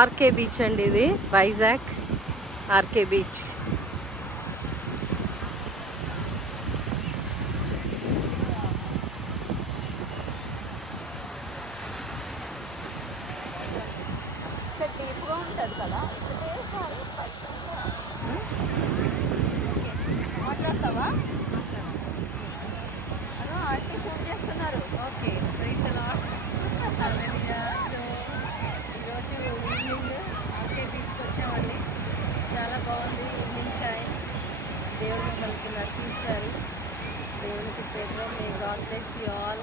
RK beach అండి, ఇది Vizag RK beach. ఉంటుంది కదా, మాట్లాడతావా? ఆంటీ షూట్ చేస్తున్నారు. ఓకే, ప్రైజ్ అలాట్. సో ఈరోజు ఈవినింగ్ ఆర్కే బీచ్కి వచ్చామండి. చాలా బాగుంది ఈవినింగ్ టైం. దేవుడు మమ్మల్ని నడిపించారు. దేవునికి స్తోత్రం. May God bless you all.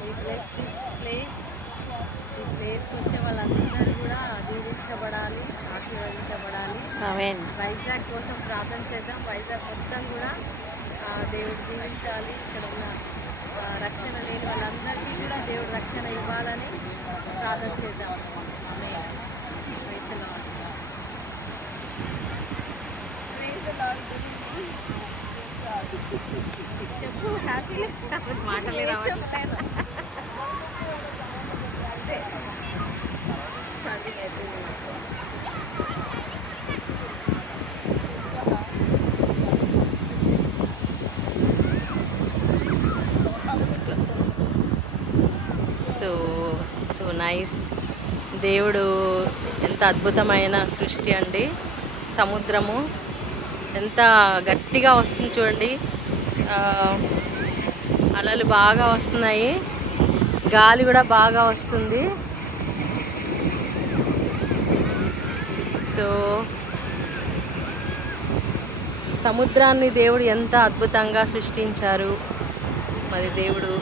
We bless this place. ఈ ప్లేస్కి వచ్చే వాళ్ళందరూ కూడా దీవించబడాలి, ఆశీర్వదించబడాలి. ఆమేన్. వైజాగ్ కోసం ప్రార్థన చేద్దాం. వైజాగ్ మొత్తం కూడా దేవుడు దీవించాలి. ఇక్కడ ఉన్న రక్షణ లేని వాళ్ళందరికీ కూడా దేవుడు రక్షణ ఇవ్వాలని ప్రార్థన చేద్దాం. Amen. Praise the Lord. Praise the Lord. చెప్పు, హ్యాపీనెస్ మాటలే రావట్లేదు. చెప్తాను. అంతే చార్జింగ్ అయిపోయింది. So so nice. దేవుడు ఎంత అద్భుతమైన సృష్టి అండి. సముద్రము ఎంత గట్టిగా వస్తుంది చూడండి. అలలు బాగా వస్తున్నాయి, గాలి కూడా బాగా వస్తుంది. సో సముద్రాన్ని దేవుడు ఎంత అద్భుతంగా సృష్టించారు. మరి దేవుడు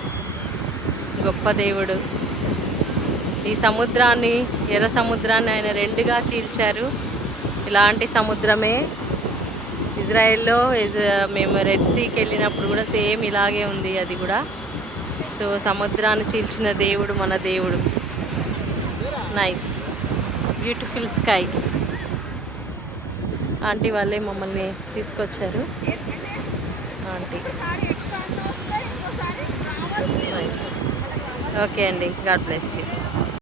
గొప్ప దేవుడు. ఈ సముద్రాన్ని, ఎర్ర సముద్రాన్ని ఆయన రెండుగా చీల్చారు. ఇలాంటి సముద్రమే ఇజ్రాయెల్లో మేము రెడ్ సీకి వెళ్ళినప్పుడు కూడా సేమ్ ఇలాగే ఉంది అది కూడా. సో సముద్రాన్ని చీల్చిన దేవుడు మన దేవుడు. Nice, beautiful sky. ఆంటీ వాళ్ళే మమ్మల్ని తీసుకొచ్చారు. Aunty nice. ఓకే అండి, గాడ్ బ్లెస్ యూ.